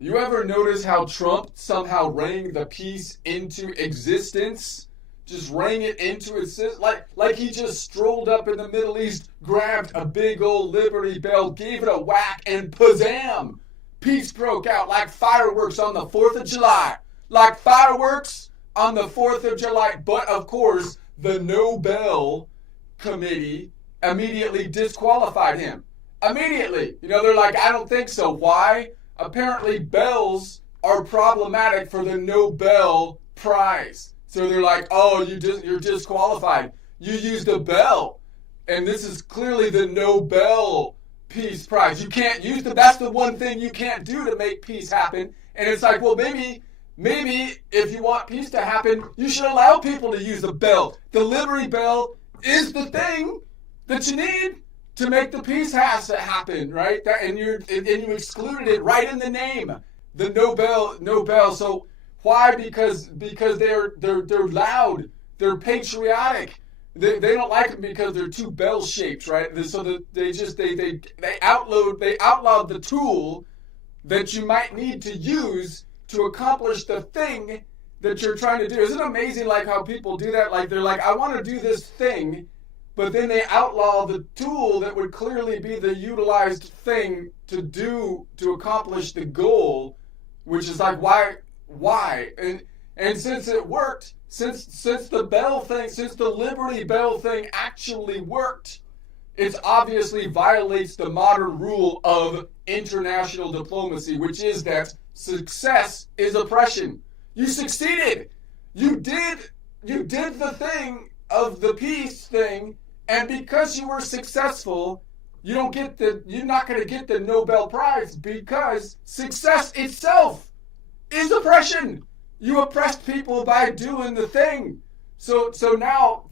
You ever notice how Trump somehow rang the peace into existence? Just rang it into existence, like he just strolled up in the Middle East, grabbed a big old Liberty Bell, gave it a whack, and pazam! Peace broke out like fireworks on the 4th of July. Like fireworks on the 4th of July. But of course, the Nobel Committee immediately disqualified him. Immediately. They're like, I don't think so. Why? Apparently bells are problematic for the Nobel Prize. So they're like, oh, you're disqualified. You used a bell. And this is clearly the Nobel Peace Prize. You can't use that's the one thing you can't do to make peace happen. And it's like, well, maybe if you want peace to happen, you should allow people to use the bell. The Liberty Bell is the thing that you need to make the peace has to happen, right? And you excluded it right in the name, the Nobel. So why? Because they're loud, they're patriotic. They don't like them because they're too bell shaped, right? So they outlawed the tool that you might need to use to accomplish the thing that you're trying to do. Isn't it amazing, like how people do that? Like they're like, I want to do this thing, but then they outlaw the tool that would clearly be the utilized thing to accomplish the goal, which is like, why? And since it worked, since the Liberty Bell thing actually worked, it obviously violates the modern rule of international diplomacy, which is that success is oppression. You succeeded. You did the thing of the peace thing. And because you were successful, you're not going to get the Nobel Prize because success itself is oppression. You oppressed people by doing the thing. So now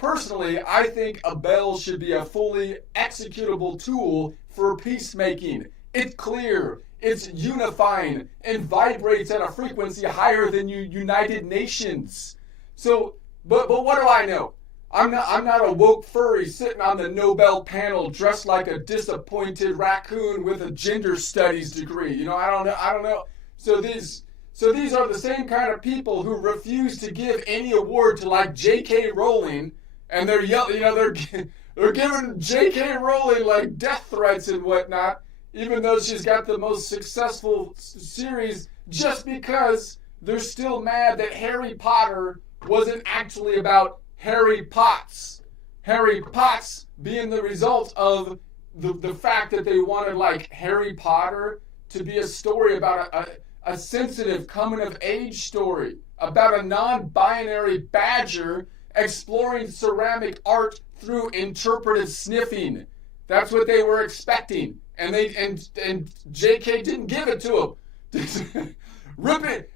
personally, I think a bell should be a fully executable tool for peacemaking. It's clear, it's unifying, and vibrates at a frequency higher than United Nations. So, but what do I know? I'm not a woke furry sitting on the Nobel panel dressed like a disappointed raccoon with a gender studies degree. I don't know. So these are the same kind of people who refuse to give any award to like J.K. Rowling, and they're they're giving J.K. Rowling like death threats and whatnot, even though she's got the most successful series, just because they're still mad that Harry Potter wasn't actually about Harry Potts. Harry Potts being the result of the fact that they wanted like Harry Potter to be a story about a sensitive coming of age story about a non-binary badger exploring ceramic art through interpretive sniffing. That's what they were expecting. And JK didn't give it to them.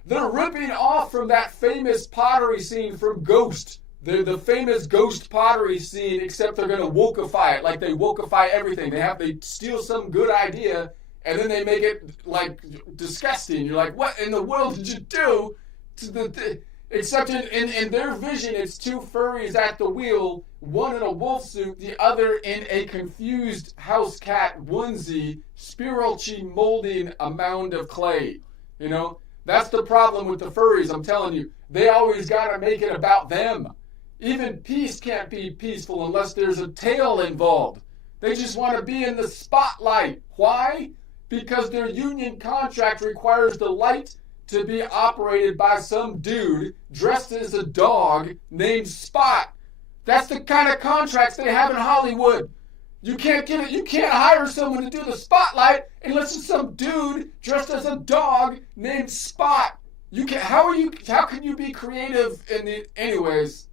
They're ripping off from that famous pottery scene from Ghost. They're the famous Ghost pottery scene, except they're going to wokeify it. Like they wokeify everything. They steal some good idea, and then they make it like disgusting. You're like, what in the world did you do to the except in their vision, it's two furries at the wheel, one in a wolf suit, the other in a confused house cat onesie, spiritually molding a mound of clay. That's the problem with the furries, I'm telling you. They always got to make it about them. Even peace can't be peaceful unless there's a tail involved. They just want to be in the spotlight. Why? Because their union contract requires the light to be operated by some dude dressed as a dog named Spot. That's the kind of contracts they have in Hollywood. You can't hire someone to do the spotlight unless it's some dude dressed as a dog named Spot. How can you be creative anyways?